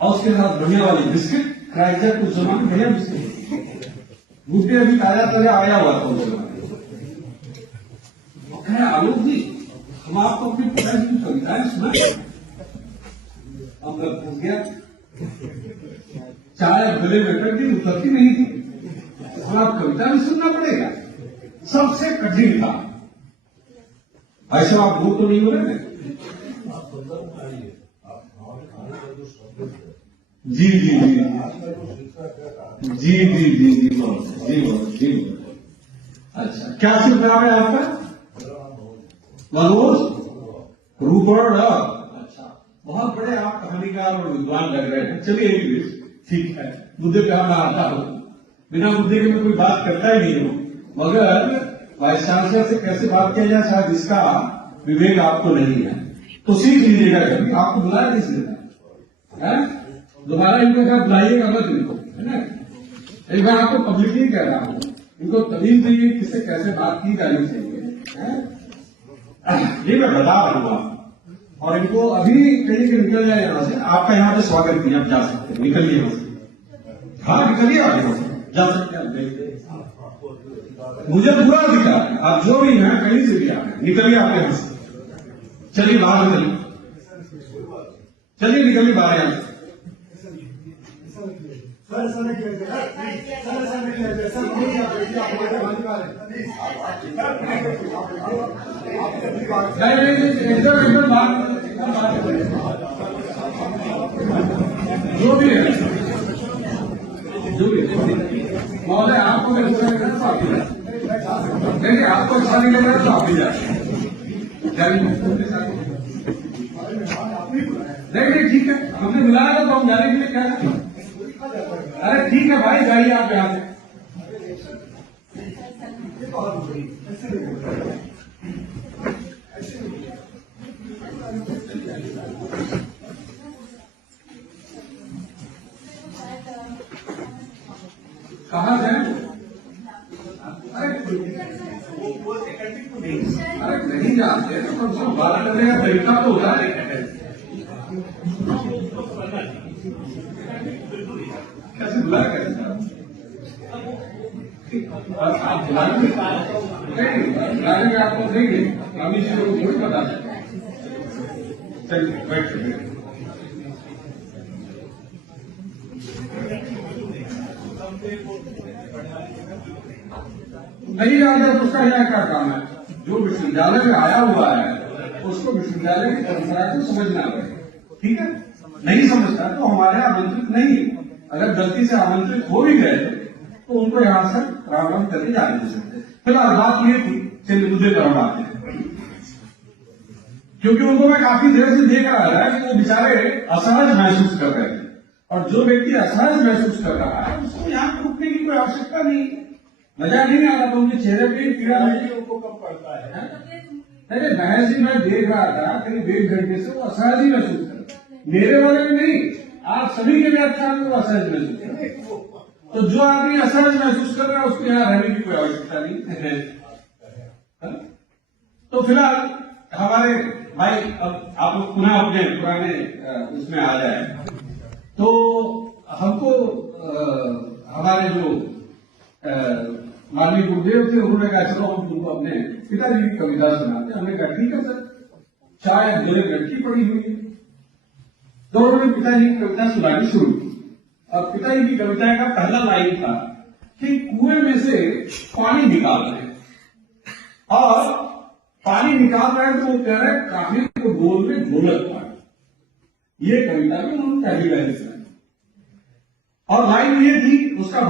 और उसके साथ बढ़िया वाली बिस्किट क्रैकर कुछ जमाने बढ़िया बिस्किट गुड्डे अभी ताजा ताजा आया हुआ था उस जमाने। आलोक जी हम आपको अपनी पिताजी की कविताएं सुना अब फंस गया चाय गले में कर दी उतरती नहीं थी और आप कविता भी सुनना पड़ेगा सबसे कठिन था। ऐसा आप भूल तो नहीं हो रहे हैं? जी जी जी जी जी जी जी जी जी अच्छा क्या सिर्फ नाम है आपका? मनोज रूपड़। अच्छा बहुत बड़े आप कहानीकार और विद्वान लग रहे हैं। चलिए इंग्लिश ठीक है मुद्दे पे हम आता हूं बिना मुद्दे के मैं कोई बात करता ही नहीं हूं मगर वाइस चांसलर से कैसे बात किया जाए शायद इसका विवेक आपको नहीं है तो सीख लीजिएगा कभी। आपको बुलाया किसने है? दोबारा इनको क्या बुलाइएगा मत इनको है ना। एक बार आपको पब्लिकली कह रहा हूं इनको तमीज दीजिए किससे कैसे बात की जानी चाहिए। ये मैं बता रहा हूं और इनको अभी कहीं के निकल जाए यहां से। आपका यहां पे स्वागत किया आप जा सकते हैं निकलिए यहां से। हाँ निकलिए आप यहां से जा सकते हैं। मुझे पूरा अधिकार है आप जो भी हैं कहीं से भी आए निकलिए आप यहां से। चलिए बाहर निकलिए चलिए निकलिए बाहर यहां से। एकदम बात जो भी है महोदय आपको देखिए आपको अच्छा नहीं लग रहा तो आप भी जाए देखिए ठीक है हमने बुलाया था तो हम जाने के लिए क्या है। अरे ठीक है भाई जाइए आप यहां से। कहां से? अरे नहीं जानते तो कम से कम बात करने का तरीका तो होता है। कैसे बुलाया कैसे आप बुलाएंगे आपको देंगे अभी से लोग थोड़ी बता सकते। चलिए बैठ सकते। नहीं जानते तो उसका यह क्या काम है? जो विश्वविद्यालय में आया हुआ है उसको विश्वविद्यालय की परंपरा को समझना है ठीक है। नहीं समझता तो हमारे आमंत्रित नहीं है। अगर गलती से आमंत्रित हो भी गए तो उनको यहां से राम राम करके जाने दे सकते। फिलहाल बात ये थी चलिए मुद्दे पर हम आते हैं क्योंकि उनको मैं काफी देर से देख रहा था कि वो बेचारे असहज महसूस कर रहे थे और जो व्यक्ति असहज महसूस कर रहा है उसको यहां पर रुकने की कोई आवश्यकता नहीं। मजा नहीं आ रहा था उनके चेहरे पे पीड़ा नहीं उनको कम पड़ता है। अरे बहस ही मैं देख रहा था करीब 1 घंटे से वो असहज ही महसूस कर मेरे वाले में नहीं आप सभी के व्याख्यान में वो असहज महसूस कर। तो जो आदमी असहज महसूस कर रहा है उसको यहाँ रहने की कोई आवश्यकता नहीं है। तो फिलहाल हमारे भाई अब आप लोग पुनः अपने पुराने उसमें आ जाए तो हमको हमारे जो माननीय गुरुदेव थे उन्होंने कहा चलो हम तुमको अपने पिताजी की कविता सुनाते। हमने कहा ठीक है सर चाय गोले लड़की पड़ी हुई है तो उन्होंने पिताजी की कविता सुनानी शुरू की। और पिताजी की कविता का पहला लाइन था कि कुएं में से पानी निकाल रहे हैं और पानी निकाल रहे हैं तो वो कह रहे हैं काफी को बोल में ढोलक पानी। ये कविता में उन्होंने पहली लाइन सुनाई और लाइन ये थी उसका